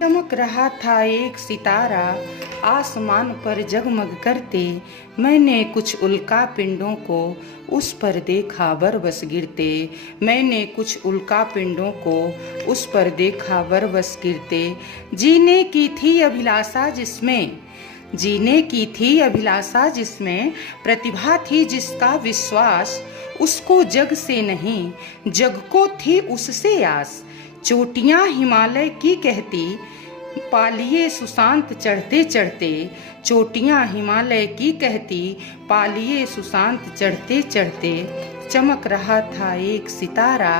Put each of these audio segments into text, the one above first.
चमक रहा था एक सितारा आसमान पर जगमग करते। मैंने कुछ उल्का पिंडों को उस पर देखा बरबस गिरते। मैंने कुछ उल्का पिंडों को उस पर देखा बरबस गिरते। जीने की थी अभिलाषा जिसमें, जीने की थी अभिलाषा जिसमें, प्रतिभा थी जिसका विश्वास, उसको जग से नहीं जग को थी उससे आस। चोटियां हिमालय की कहती पालिए सुशांत चढ़ते चढ़ते। चोटियां हिमालय की कहती पालिए सुशांत चढ़ते चढ़ते। चमक रहा था एक सितारा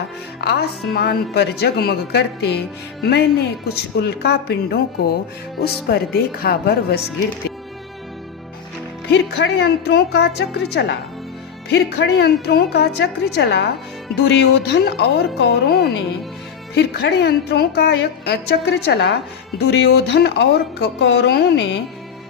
आसमान पर जगमग करते। मैंने कुछ उल्का पिंडों को उस पर देखा बरबस गिरते। फिर खड़े यंत्रों का चक्र चला, फिर खड़े यंत्रों का चक्र चला दुर्योधन और कौरवों ने। फिर खड़े यंत्रों का चक्र चला दुर्योधन और कौरवों ने।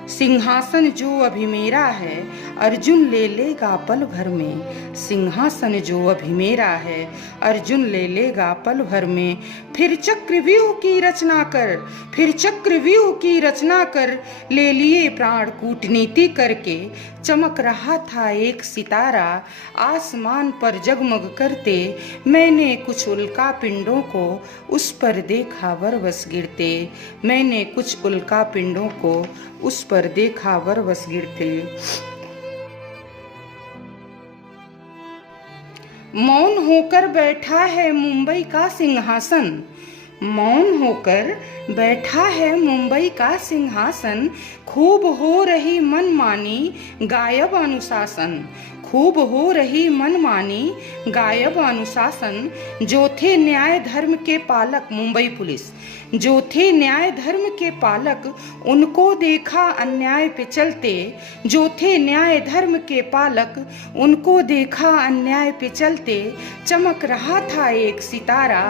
सिंहासन जो अभी मेरा है अर्जुन ले लेगा पल भर में। सिंहासन जो अभी मेरा है अर्जुन ले लेगा पल भर में। फिर चक्रव्यूह की रचना कर, फिर चक्रव्यूह की रचना कर, ले लिए प्राण कूटनीति करके। चमक रहा था एक सितारा आसमान पर जगमग करते। मैंने कुछ उल्का पिंडों को उस पर देखा बरबस गिरते। मैंने कुछ उल्का पिंडों को उस पर देखा बरबस गिरते। मौन होकर बैठा है मुंबई का सिंहासन, मौन होकर बैठा है मुंबई का सिंहासन। खूब हो रही मनमानी गायब अनुशासन, खूब हो रही मनमानी गायब अनुशासन। जो थे न्याय धर्म के पालक, मुंबई पुलिस, जो थे न्याय धर्म के पालक, उनको देखा अन्याय पे चलते। जो थे न्याय धर्म के पालक, उनको देखा अन्याय पे चलते। चमक रहा था एक सितारा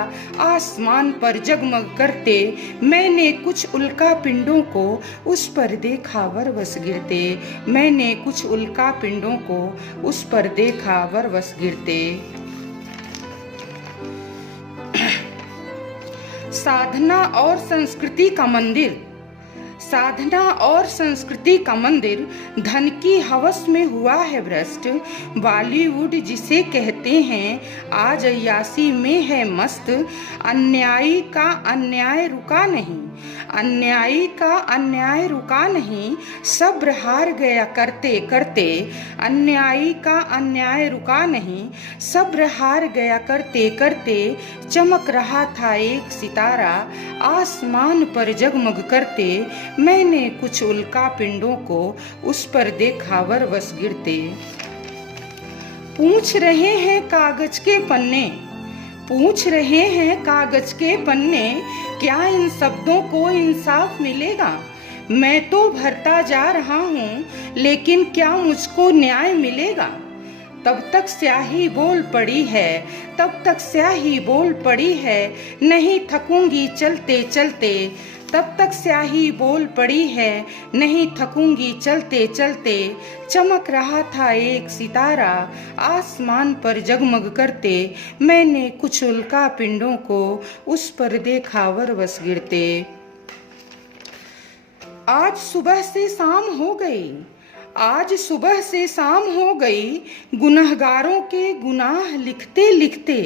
आसमान पर जगमग करते। मैंने कुछ उल्का पिंडों को उस पर देखा बरबस गिरते। मैंने कुछ उल्का पिंडों को उस पर देखा बरबस गिरते। साधना और संस्कृति का मंदिर, साधना और संस्कृति का मंदिर धन की हवस में हुआ है भ्रष्ट। बॉलीवुड जिसे कहते हैं आज अय्यासी में है मस्त। अन्यायी का अन्याय रुका नहीं, अन्यायी का अन्याय रुका नहीं, सब्र हार गया करते करते। अन्यायी का अन्याय रुका नहीं, सब्र हार गया करते करते। चमक रहा था एक सितारा आसमान पर जगमग करते। मैंने कुछ उल्का पिंडों को उस पर देखा बरबस गिरते। पूछ रहे हैं कागज के पन्ने, पूछ रहे हैं कागज के पन्ने, क्या इन शब्दों को इंसाफ मिलेगा। मैं तो भरता जा रहा हूँ लेकिन क्या मुझको न्याय मिलेगा। तब तक स्याही बोल पड़ी है, तब तक स्याही बोल पड़ी है, नहीं थकूंगी चलते चलते। तब तक स्याही बोल पड़ी है, नहीं थकूंगी चलते चलते। चमक रहा था एक सितारा आसमान पर जगमग करते। मैंने कुछ उल्का पिंडों को उस पर देखा बरबस गिरते। आज सुबह से शाम हो गई, आज सुबह से शाम हो गई, गुनहगारों के गुनाह लिखते लिखते।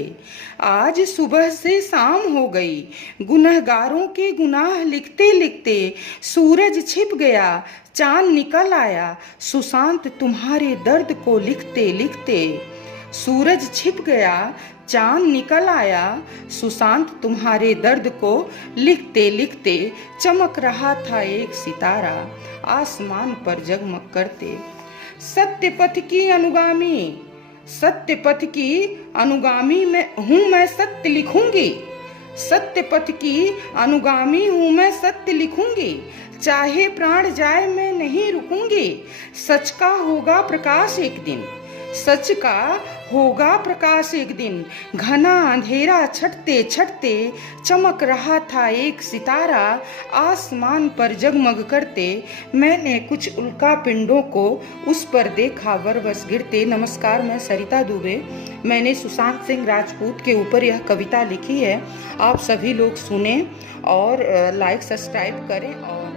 आज सुबह से शाम हो गई, गुनहगारों के गुनाह लिखते लिखते। सूरज छिप गया चांद निकल आया, सुशांत तुम्हारे दर्द को लिखते लिखते। सूरज छिप गया चांद निकल आया, सुशांत तुम्हारे दर्द को लिखते लिखते। चमक रहा था एक सितारा आसमान पर जगमग करते। सत्य पथ की अनुगामी, सत्य पथ की अनुगामी मैं हूँ, मैं सत्य लिखूंगी। सत्य पथ की अनुगामी हूँ, मैं सत्य लिखूंगी। चाहे प्राण जाए मैं नहीं रुकूंगी। सच का होगा प्रकाश एक दिन, सच का होगा प्रकाश एक दिन। घना अंधेरा छटते छटते चमक रहा था एक सितारा आसमान पर जगमग करते। मैंने कुछ उल्का पिंडों को उस पर देखा बरबस गिरते। नमस्कार, मैं सरिता दुबे मैंने सुशांत सिंह राजपूत के ऊपर यह कविता लिखी है। आप सभी लोग सुने और लाइक सब्सक्राइब करें और